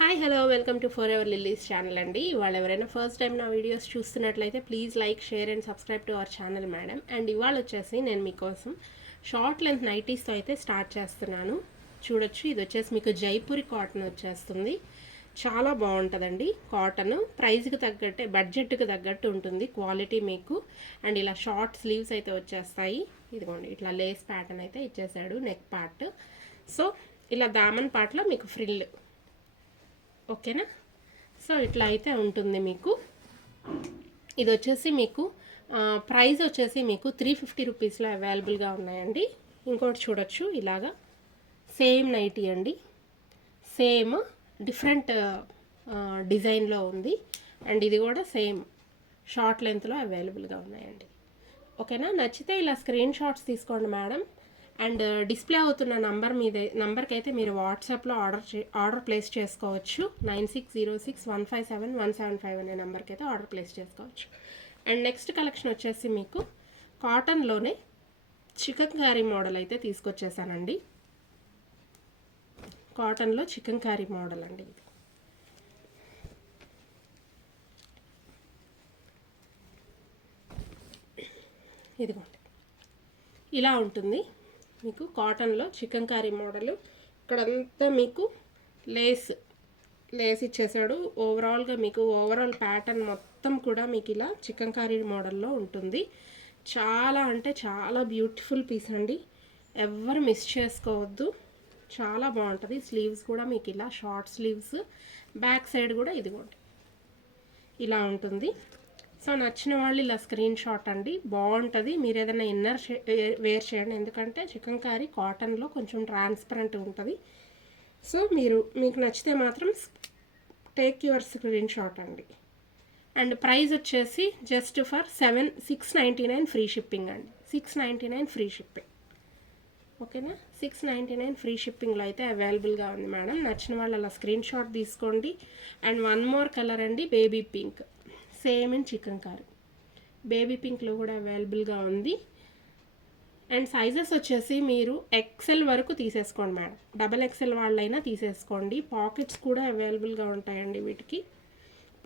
Hi hello welcome to for ever lilies channel అండి. ఇవాళ ఎవరైనా ఫస్ట్ టైం నా వీడియోస్ చూస్తున్నట్లయితే please like share and subscribe to our channel madam. And ఇవాళ వచ్చేసి నేను మీకోసం షార్ట్ లెంత్ నైటీస్తో అయితే స్టార్ట్ చేస్తున్నాను. చూడొచ్చు, ఇది వచ్చేసి మీకు జైపూరి కాటన్ వచ్చేస్తుంది. చాలా బాగుంటుందండి కాటన్. ప్రైస్కి తగ్గట్టే, బడ్జెట్కి తగ్గట్టు ఉంటుంది క్వాలిటీ మీకు. అండ్ ఇలా షార్ట్ స్లీవ్స్ అయితే వచ్చేస్తాయి. ఇదిగోండి, ఇట్లా లేస్ ప్యాటర్న్ అయితే ఇచ్చేసాడు నెక్ పార్ట్. సో ఇలా దామన్ పార్ట్లో మీకు ఫ్రిల్, ఓకేనా. సో ఇట్లా అయితే ఉంటుంది మీకు. ఇది వచ్చేసి మీకు ప్రైస్ వచ్చేసి మీకు 350 రూపీస్లో అవైలబుల్గా ఉన్నాయండి. ఇంకోటి చూడొచ్చు, ఇలాగా సేమ్ నైటీ అండి, సేమ్ డిఫరెంట్ డిజైన్లో ఉంది. అండ్ ఇది కూడా సేమ్ షార్ట్ లెంత్లో అవైలబుల్గా ఉన్నాయండి. ఓకేనా. నచ్చితే ఇలా స్క్రీన్ షాట్స్ తీసుకోండి మేడం. అండ్ డిస్ప్లే అవుతున్న నంబర్కి అయితే మీరు వాట్సాప్లో ఆర్డర్ ప్లేస్ చేసుకోవచ్చు. 9606157175 అనే నెంబర్కి అయితే ఆర్డర్ ప్లేస్ చేసుకోవచ్చు. అండ్ నెక్స్ట్ కలెక్షన్ వచ్చేసి మీకు కాటన్లోనే చికెన్ కర్రీ మోడల్ అయితే తీసుకొచ్చేసానండి. కాటన్లో చికెన్ కర్రీ మోడల్ అండి ఇది. ఇదిగోండి, ఇలా ఉంటుంది మీకు కాటన్లో చికెన్ కర్రీ మోడల్. ఇక్కడంతా మీకు లేస్ ఇచ్చేసాడు. ఓవరాల్గా మీకు ఓవరాల్ ప్యాటర్న్ మొత్తం కూడా మీకు ఇలా చికెన్ కర్రీ మోడల్లో ఉంటుంది. చాలా అంటే చాలా బ్యూటిఫుల్ పీస్ అండి, ఎవ్వరు మిస్ చేసుకోవద్దు. చాలా బాగుంటుంది. స్లీవ్స్ కూడా మీకు ఇలా షార్ట్ స్లీవ్స్, బ్యాక్ సైడ్ కూడా ఇదిగోండి ఇలా ఉంటుంది. సో నచ్చిన వాళ్ళు ఇలా స్క్రీన్ షాట్ అండి, బాగుంటుంది. మీరు ఏదైనా ఇన్నర్ వేర్ చేయండి, ఎందుకంటే చికెన్ కర్రీ కాటన్లో కొంచెం ట్రాన్స్పరెంట్ ఉంటుంది. సో మీకు నచ్చితే మాత్రం టేక్ యువర్ స్క్రీన్ షాట్ అండి. అండ్ ప్రైస్ వచ్చేసి జస్ట్ ఫర్ 699 ఫ్రీ షిప్పింగ్ అండి. 699 ఫ్రీ షిప్పింగ్, ఓకేనా. 699 ఫ్రీ షిప్పింగ్లో అయితే అవైలబుల్గా ఉంది మేడం. నచ్చిన వాళ్ళు అలా స్క్రీన్ షాట్ తీసుకోండి. అండ్ వన్ మోర్ కలర్ అండి, baby pink, same in chikankari. Baby పింక్లో కూడా అవైలబుల్గా ఉంది. అండ్ సైజెస్ వచ్చేసి మీరు ఎక్సెల్ వరకు తీసేసుకోండి మేడం. XXL వాళ్ళైనా తీసేసుకోండి. పాకెట్స్ కూడా అవైలబుల్గా ఉంటాయండి వీటికి.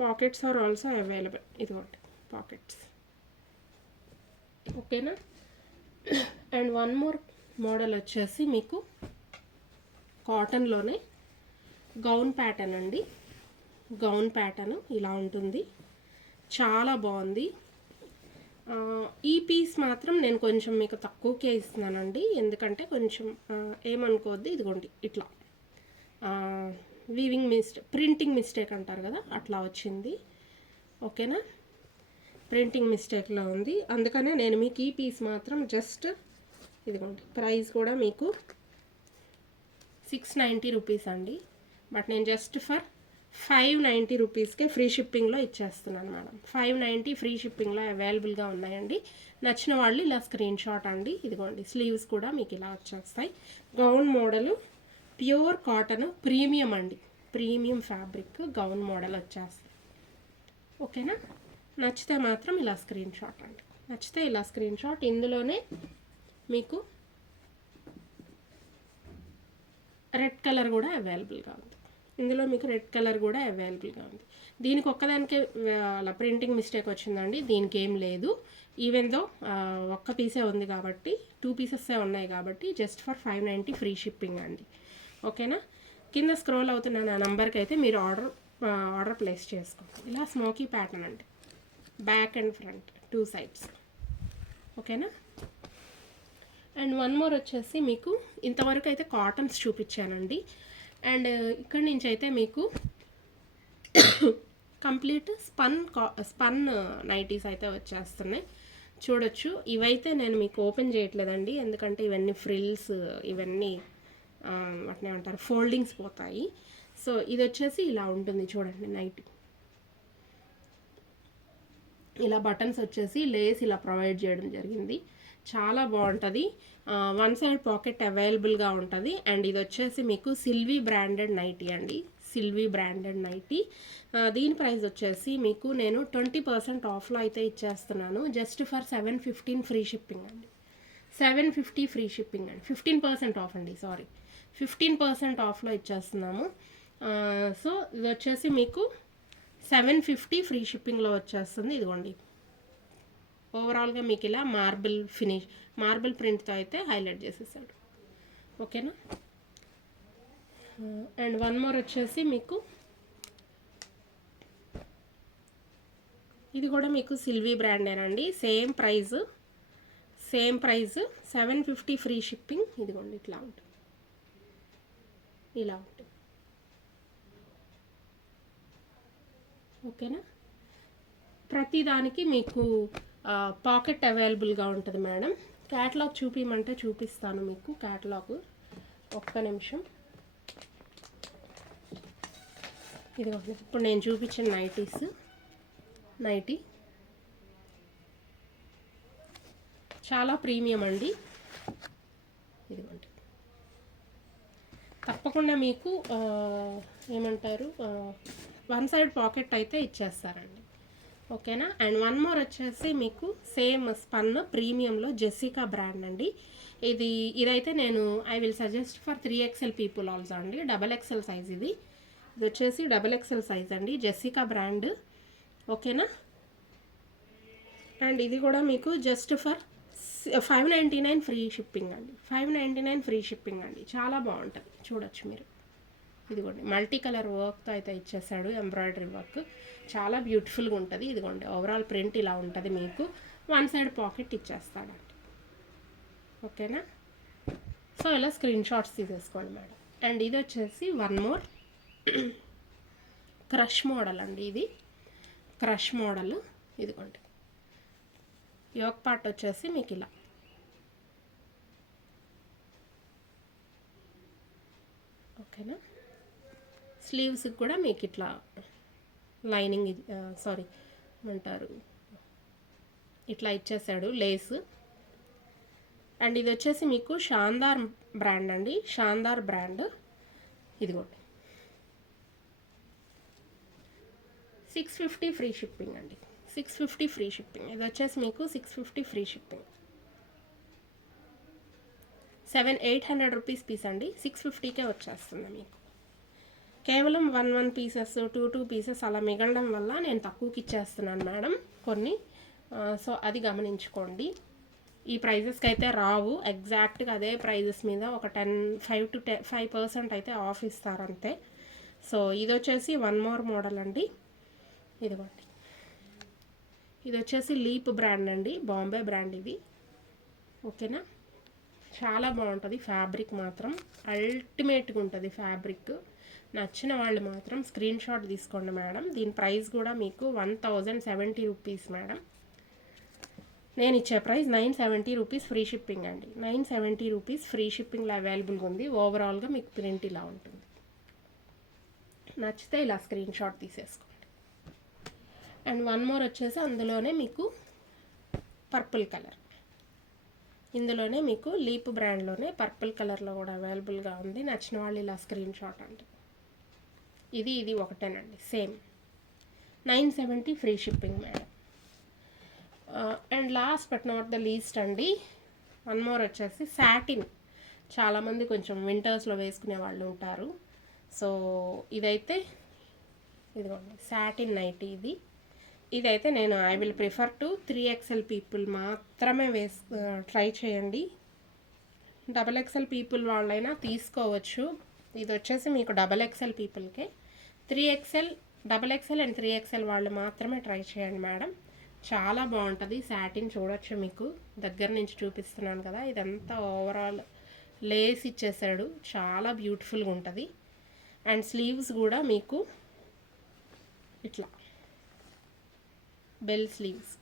Pockets are also available. ఇదిగోండి పాకెట్స్, ఓకేనా. అండ్ వన్ మోర్ మోడల్ వచ్చేసి మీకు కాటన్లోనే గౌన్ ప్యాటర్న్ అండి. గౌన్ ప్యాటర్న్ ఇలా ఉంటుంది, చాలా బాగుంది. ఈ పీస్ మాత్రం నేను కొంచెం మీకు తక్కువకే ఇస్తున్నానండి, ఎందుకంటే కొంచెం ఏమనుకోవద్దు. ఇదిగోండి ఇట్లా ప్రింటింగ్ మిస్టేక్ అంటారు కదా, అట్లా వచ్చింది, ఓకేనా. ప్రింటింగ్ మిస్టేక్లో ఉంది, అందుకనే నేను మీకు ఈ పీస్ మాత్రం జస్ట్ ఇదిగోండి. ప్రైస్ కూడా మీకు 690 రూపీస్ అండి. బట్ నేను జస్ట్ ఫర్ 590 రూపీస్కే ఫ్రీ షిప్పింగ్లో ఇచ్చేస్తున్నాను మేడం. 590 ఫ్రీ షిప్పింగ్లో అవైలబుల్గా ఉన్నాయండి. నచ్చిన వాళ్ళు ఇలా స్క్రీన్ షాట్ అండి. ఇదిగోండి స్లీవ్స్ కూడా మీకు ఇలా వచ్చేస్తాయి. Gown model, pure cotton, premium అండి, ప్రీమియం ఫ్యాబ్రిక్ గౌన్ మోడల్ వచ్చేస్తాయి, ఓకేనా. నచ్చితే మాత్రం ఇలా స్క్రీన్ షాట్ అండి. నచ్చితే ఇలా స్క్రీన్ షాట్. ఇందులోనే మీకు రెడ్ కలర్ కూడా అవైలబుల్గా ఉంది. ఇందులో మీకు రెడ్ కలర్ కూడా అవైలబుల్గా ఉంది. దీనికి ఒక్కదానికే అలా ప్రింటింగ్ మిస్టేక్ వచ్చిందండి, దీనికి ఏం లేదు. ఈవెన్ దో ఒక్క పీసే ఉంది కాబట్టి, 2 పీసెస్సే ఉన్నాయి కాబట్టి జస్ట్ ఫర్ 590 ఫ్రీ షిప్పింగ్ అండి, ఓకేనా. కింద స్క్రోల్ అవుతున్న నా నంబర్కి అయితే మీరు ఆర్డర్ ప్లేస్ చేసుకోండి. ఇలా స్మోకీ ప్యాటర్న్ అండి, బ్యాక్ అండ్ ఫ్రంట్ 2 సైడ్స్, ఓకేనా. అండ్ వన్ మోర్ వచ్చేసి మీకు ఇంతవరకు అయితే కాటన్స్ చూపించానండి. అండ్ ఇక్కడి నుంచి అయితే మీకు కంప్లీట్ స్పన్ నైటీస్ అయితే వచ్చేస్తున్నాయి. చూడొచ్చు, ఇవైతే నేను మీకు ఓపెన్ చేయట్లేదండి, ఎందుకంటే ఇవన్నీ ఫ్రిల్స్, ఇవన్నీ వాటిని ఏమంటారు, ఫోల్డింగ్స్ పోతాయి. సో ఇది వచ్చేసి ఇలా ఉంటుంది చూడండి నైటీ. ఇలా బటన్స్ వచ్చేసి లేస్ ఇలా ప్రొవైడ్ చేయడం జరిగింది, చాలా బాగుంటుంది. 1 సైడ్ పాకెట్ అవైలబుల్గా ఉంటుంది. అండ్ ఇది వచ్చేసి మీకు సిల్వీ బ్రాండెడ్ నైటీ అండి, సిల్వీ బ్రాండెడ్ నైటీ. దీని ప్రైస్ వచ్చేసి మీకు నేను 20% ఆఫ్లో అయితే ఇచ్చేస్తున్నాను. జస్ట్ ఫర్ 715 ఫ్రీ షిప్పింగ్ అండి. 750 ఫ్రీ షిప్పింగ్ అండి. 15% ఆఫ్ అండి, సారీ, 15% ఆఫ్లో ఇచ్చేస్తున్నాము. సో ఇది వచ్చేసి మీకు 750 ఫ్రీ షిప్పింగ్లో వచ్చేస్తుంది. ఇదిగోండి ఓవరాల్గా మీకు ఇలా మార్బుల్ ప్రింట్తో అయితే హైలైట్ చేసేసాడు. ఓకేనా. అండ్ వన్ మోర్ వచ్చేసి మీకు ఇది కూడా మీకు సిల్వీ బ్రాండేనండి. Same price 750 free shipping. ఇదిగోండి ఇట్లా ఉంటుంది, ఇలా ఉంటుంది. ఓకేనా. ప్రతిదానికి మీకు పాకెట్ అవైలబుల్గా ఉంటుంది మేడం. క్యాటలాగ్ చూపించమంటే చూపిస్తాను మీకు. క్యాటలాగ్ ఒక్క నిమిషం. ఇదిగోండి ఇప్పుడు నేను చూపించిన నైటీ చాలా ప్రీమియం అండి. ఇదిగోండి తప్పకుండా మీకు ఏమంటారు వన్ సైడ్ పాకెట్ అయితే ఇచ్చేస్తారండి. ఓకేనా. అండ్ వన్ మోర్ వచ్చేసి మీకు సేమ్ స్పన్ ప్రీమియంలో జెసికా బ్రాండ్ అండి. ఇదైతే నేను I will suggest for 3XL people also అండి. XXL సైజ్ ఇది వచ్చేసి XXL సైజ్ అండి, జెసికా బ్రాండ్. ఓకేనా. అండ్ ఇది కూడా మీకు జస్ట్ ఫర్ 599 ఫ్రీ షిప్పింగ్ అండి. 599 ఫ్రీ షిప్పింగ్ అండి. చాలా బాగుంటుంది, చూడొచ్చు మీరు. ఇదిగోండి మల్టీ కలర్ వర్క్తో అయితే ఇచ్చేసాడు, ఎంబ్రాయిడరీ వర్క్ చాలా బ్యూటిఫుల్గా ఉంటుంది. ఇదిగోండి ఓవరాల్ ప్రింట్ ఇలా ఉంటుంది. మీకు వన్ సైడ్ పాకెట్ ఇచ్చేస్తాడండి. ఓకేనా. సో ఇలా స్క్రీన్ షాట్స్ తీసేసుకోండి మేడం. అండ్ ఇది వచ్చేసి వన్ మోర్ క్రష్ మోడల్ అండి. ఇది క్రష్ మోడల్. ఇదిగోండి యోక్ పార్ట్ వచ్చేసి మీకు ఇలా. ఓకేనా. స్లీవ్స్కి కూడా మీకు ఇట్లా లైనింగ్ ఏమంటారు ఇట్లా ఇచ్చేసాడు లేస్. అండ్ ఇది వచ్చేసి మీకు షాందార్ బ్రాండ్ అండి, షాందార్ బ్రాండ్. ఇదిగోండి 650 ఫ్రీ షిప్పింగ్ అండి. 650 ఫ్రీ షిప్పింగ్. ఇది వచ్చేసి మీకు 650 ఫ్రీ షిప్పింగ్. 800 రూపీస్ పీస్ అండి. 650కే వచ్చేస్తుంది మీకు. కేవలం 1 పీసెస్ 2 పీసెస్ అలా మిగలడం వల్ల నేను తక్కువకి ఇచ్చేస్తున్నాను మేడం కొన్ని. సో అది గమనించుకోండి. ఈ ప్రైజెస్కి అయితే రావు, ఎగ్జాక్ట్గా అదే ప్రైజెస్ మీద ఒక 5% అయితే ఆఫ్ ఇస్తారంతే. సో ఇది వచ్చేసి వన్ మోర్ మోడల్ అండి. ఇదిగోండి ఇది వచ్చేసి లీప్ బ్రాండ్ అండి, బాంబే బ్రాండ్ ఇది. ఓకేనా. చాలా బాగుంటుంది ఫ్యాబ్రిక్ మాత్రం, అల్టిమేట్గా ఉంటుంది ఫ్యాబ్రిక్. నచ్చిన వాళ్ళు మాత్రం స్క్రీన్ షాట్ తీసుకోండి మేడం. దీని ప్రైస్ కూడా మీకు 1070 రూపీస్ మేడం. నేను ఇచ్చే ప్రైస్ 970 రూపీస్ ఫ్రీ షిప్పింగ్ అండి. 970 రూపీస్ ఫ్రీ షిప్పింగ్లో అవైలబుల్గా ఉంది. ఓవరాల్గా మీకు ప్రింట్ ఇలా ఉంటుంది. నచ్చితే ఇలా స్క్రీన్ షాట్ తీసేసుకోండి. అండ్ వన్ మోర్ వచ్చేసి అందులోనే మీకు పర్పుల్ కలర్, ఇందులోనే మీకు లీప్ బ్రాండ్లోనే పర్పుల్ కలర్లో కూడా అవైలబుల్గా ఉంది. నచ్చిన వాళ్ళు ఇలా స్క్రీన్ షాట్ అండి. ఇది ఒకటేనండి same. 970 free shipping madam. And last but not the least అండి, వన్ మోర్ వచ్చేసి సాటిన్. చాలామంది కొంచెం వింటర్స్లో వేసుకునే వాళ్ళు ఉంటారు. సో ఇదైతే ఇదిగోండి సాటిన్ నైటీ. ఇదైతే నేను I will prefer to 3XL people మాత్రమే ట్రై చేయండి. XXL పీపుల్ వాళ్ళైనా తీసుకోవచ్చు. ఇది వచ్చేసి మీకు XXL పీపుల్కే. 3XL అండ్ 3XL వాళ్ళు మాత్రమే ట్రై చేయండి మేడం. చాలా బాగుంటుంది. సాటిన్ చూడొచ్చు, మీకు దగ్గర నుంచి చూపిస్తున్నాను కదా. ఇదంతా ఓవరాల్ లేస్ ఇచ్చేసాడు, చాలా బ్యూటిఫుల్గా ఉంటుంది. అండ్ స్లీవ్స్ కూడా మీకు ఇట్లా బెల్ స్లీవ్స్,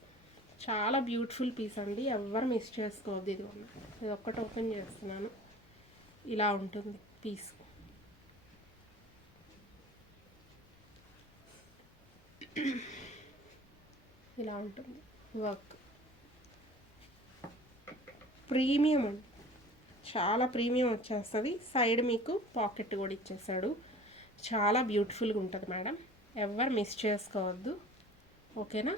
చాలా బ్యూటిఫుల్ పీస్ అండి. ఎవరు మిస్ చేసుకోవద్దు. ఇది ఒక్కటి ఓపెన్ చేస్తున్నాను, ఇలా ఉంటుంది పీస్. ఇలా ఉంటుంది వర్క్. ప్రీమియం అండి, చాలా ప్రీమియం వచ్చేస్తుంది. సైడ్ మీకు పాకెట్ కూడా ఇచ్చేసాడు. చాలా బ్యూటిఫుల్గా ఉంటుంది మేడం, ఎవరు మిస్ చేసుకోవద్దు. ఓకేనా.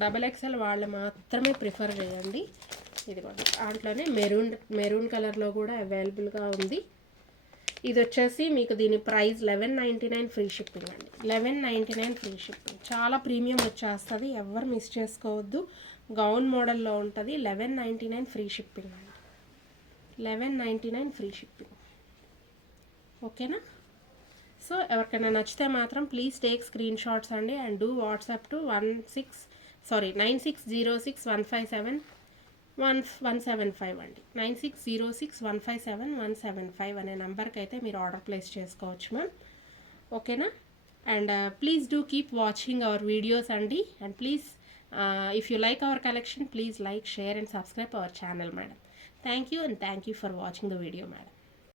XXL వాళ్ళు మాత్రమే ప్రిఫర్ చేయండి. ఇదిగోండి దాంట్లోనే మెరూన్ కలర్లో కూడా అవైలబుల్గా ఉంది. ఇది వచ్చేసి మీకు దీని ప్రైస్ 1199 ఫ్రీ షిప్పింగ్ అండి. 1199 ఫ్రీ షిప్పింగ్. చాలా ప్రీమియం వచ్చేస్తుంది, ఎవరు మిస్ చేసుకోవద్దు. గౌన్ మోడల్లో ఉంటుంది. 1199 ఫ్రీ షిప్పింగ్ అండి. 1199 ఫ్రీ షిప్పింగ్. ఓకేనా? సో ఎవరికైనా నచ్చితే మాత్రం ప్లీజ్ టేక్ స్క్రీన్ షాట్స్ అండి అండ్ డూ వాట్సాప్ టు 9606157175 అండి. 9606157175 అనే నెంబర్కి అయితే మీరు ఆర్డర్ ప్లేస్ చేసుకోవచ్చు మ్యామ్. ఓకేనా? And please do keep watching our videos అండి. And please if you like our collection, please like, share and subscribe our channel madam. Thank you and thank you for watching the video madam.